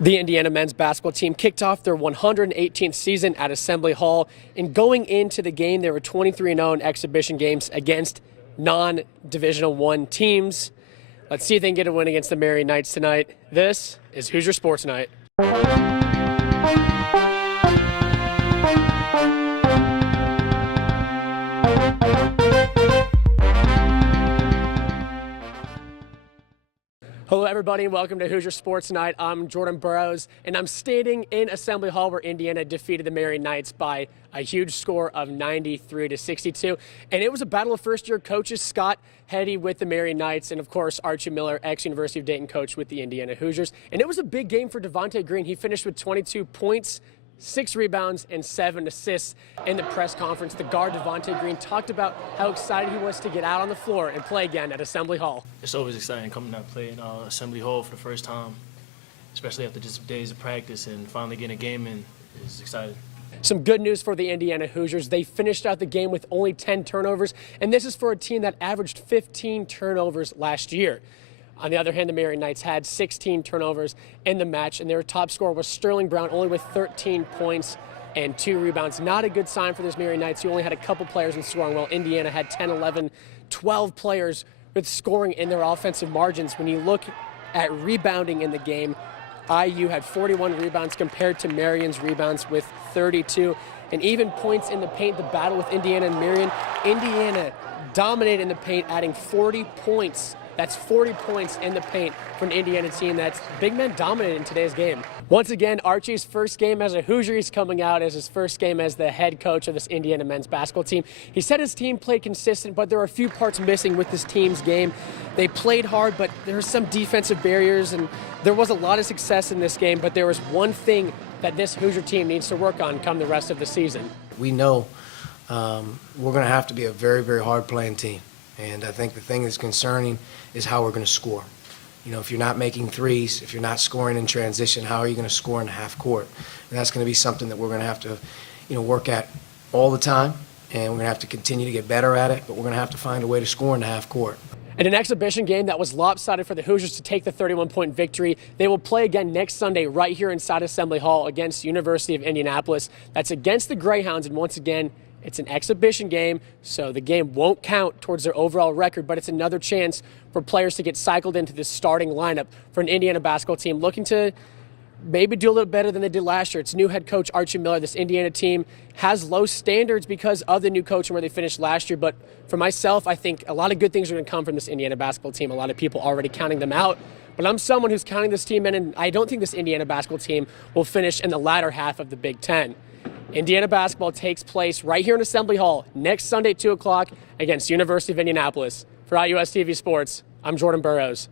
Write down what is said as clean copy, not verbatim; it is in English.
The Indiana men's basketball team kicked off their 118th season at Assembly Hall, and going into the game, they were 23-0 in exhibition games against non-Divisional I teams. Let's see if they can get a win against the Marian Knights tonight. This is Hoosier Sports Night. Hello everybody and welcome to Hoosier Sports Night. I'm Jordan Burrows and I'm standing in Assembly Hall where Indiana defeated the Marian Knights by a huge score of 93-62. And it was a battle of first-year coaches, Scott Heady with the Marian Knights and of course Archie Miller, ex-University of Dayton coach with the Indiana Hoosiers. And it was a big game for Devontae Green. He finished with 22 points, 6 rebounds, and 7 assists in the press conference. The guard, Devontae Green, talked about how excited he was to get out on the floor and play again at Assembly Hall. It's always exciting coming out playing Assembly Hall for the first time, especially after just days of practice and finally getting a game in. It's exciting. Some good news for the Indiana Hoosiers. They finished out the game with only 10 turnovers, and this is for a team that averaged 15 turnovers last year. On the other hand, the Marian Knights had 16 turnovers in the match, and their top scorer was Sterling Brown, only with 13 points and 2 rebounds. Not a good sign for this Marian Knights, who only had a couple players in scoring, while Indiana had 10, 11, 12 players with scoring in their offensive margins. When you look at rebounding in the game, IU had 41 rebounds compared to Marian's rebounds with 32. And even points in the paint, the battle with Indiana and Marian, Indiana dominated in the paint, adding 40 points. That's 40 points in the paint for an Indiana team that's big men dominated in today's game. Once again, Archie's first game as a Hoosier. He's coming out as his first game as the head coach of this Indiana men's basketball team. He said his team played consistent, but there are a few parts missing with this team's game. They played hard, but there were some defensive barriers, and there was a lot of success in this game, but there was one thing that this Hoosier team needs to work on come the rest of the season. We know we're going to have to be a very, very hard-playing team. And I think the thing that's concerning is how we're going to score. You know, if you're not making threes, if you're not scoring in transition, how are you going to score in half court? And that's going to be something that we're going to have to, work at all the time. And we're going to have to continue to get better at it, but we're going to have to find a way to score in the half court. In an exhibition game that was lopsided for the Hoosiers to take the 31-point victory, they will play again next Sunday right here inside Assembly Hall against University of Indianapolis. That's against the Greyhounds, and once again, it's an exhibition game, so the game won't count towards their overall record, but it's another chance for players to get cycled into the starting lineup for an Indiana basketball team looking to maybe do a little better than they did last year. It's new head coach Archie Miller. This Indiana team has low standards because of the new coach and where they finished last year, but for myself, I think a lot of good things are going to come from this Indiana basketball team. A lot of people already counting them out, but I'm someone who's counting this team in, and I don't think this Indiana basketball team will finish in the latter half of the Big Ten. Indiana basketball takes place right here in Assembly Hall next Sunday at 2 o'clock against University of Indianapolis. For IUS TV Sports, I'm Jordan Burrows.